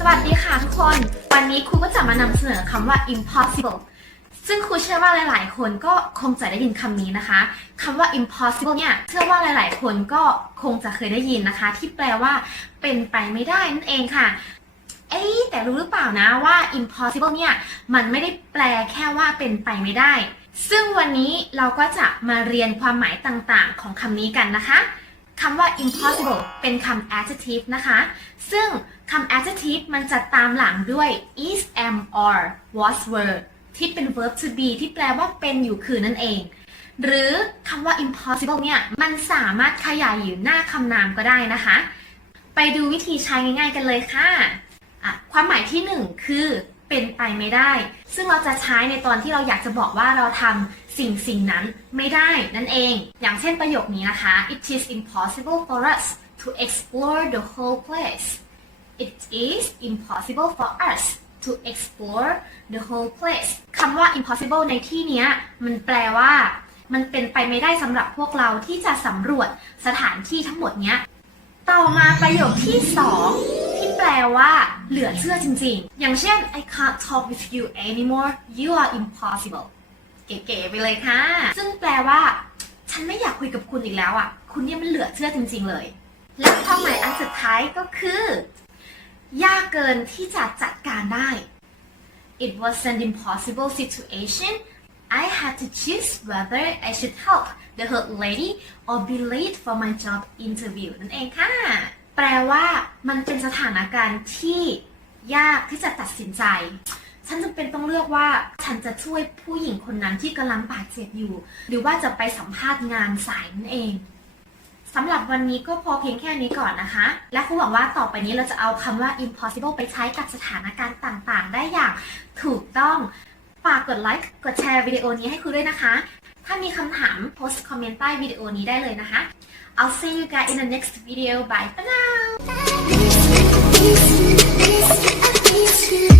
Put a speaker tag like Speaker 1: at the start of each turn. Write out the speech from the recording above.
Speaker 1: สวัสดีค่ะทุกคน วันนี้ครูก็จะมานำเสนอคำว่า impossible ซึ่งครูเชื่อว่าหลาย ๆ คนก็คงจะได้ยินคำนี้นะคะคำว่า impossible เนี่ยเชื่อว่าหลาย ๆ คนก็คงจะเคยได้ยินนะคะ ที่แปลว่าเป็นไปไม่ได้นั่นเองค่ะเอ๊แต่รู้หรือเปล่านะว่า impossible เนี่ยมันไม่ได้แปลแค่ว่าเป็นไปไม่ได้ ซึ่งวันนี้เราก็จะมาเรียนความหมายต่าง ๆ ของคำนี้กันนะคะ คำว่า impossible เป็นคำ adjective นะคะ ซึ่งคำ adjective มันจะตามหลังด้วย is am or was were ที่เป็น verb to be ที่แปลว่าเป็นอยู่คือนั่นเอง หรือคำว่า impossible เนี่ย มันสามารถขยายอยู่หน้าคำนามก็ได้นะคะ ไปดูวิธีใช้ง่ายๆกันเลยค่ะะความหมายที่หนึ่งคือ เป็นไปไม่ได้ ซึ่งเราจะใช้ในตอนที่เราอยากจะบอกว่าเราทำสิ่งสิ่งนั้นไม่ได้นั่นเอง อย่างเช่นประโยคนี้นะคะ it is impossible for us to explore the whole place it is impossible for us to explore the whole place คำว่า impossible ในที่นี้มันแปลว่า มันเป็นไปไม่ได้สำหรับพวกเราที่จะสำรวจสถานที่ทั้งหมดเนี้ย ต่อมาประโยคที่สอง แปลว่าเหลือเชื่อจริงๆ อย่างเช่น I can't talk with you anymore you are impossible เก๋ๆไปเลยค่ะ ซึ่งแปลว่า ฉันไม่อยากคุยกับคุณอีกแล้วอะ คุณเนี่ยมันเหลือเชื่อจริง ๆ เลย และความหมายอันสุดท้ายก็คือ ยากเกินที่จะจัดการได้ It was an impossible situation I had to choose whether I should help the hurt lady or be late for my job interview นั่นเองค่ะ แปลว่ามันเป็นสถานการณ์ที่ยากที่จะตัดสินใจ ฉันจำเป็นต้องเลือกว่าฉันจะช่วยผู้หญิงคนนั้นที่กำลังบาดเจ็บอยู่ หรือว่าจะไปสัมภาษณ์งานสายนั่นเองสำหรับวันนี้ก็พอเพียงแค่นี้ก่อนนะคะ และครูหวังว่าต่อไปนี้เราจะเอาคำว่า impossible ไปใช้กับสถานการณ์ต่างๆ ได้อย่างถูกต้อง ฝากกดไลค์ กดแชร์วิดีโอนี้ให้ครูด้วยนะคะ ถ้ามีคำถามโพสต์คอมเมนต์ใต้วิดีโอนี้ได้เลยนะคะ I'll see you guys in the next video. Bye for now.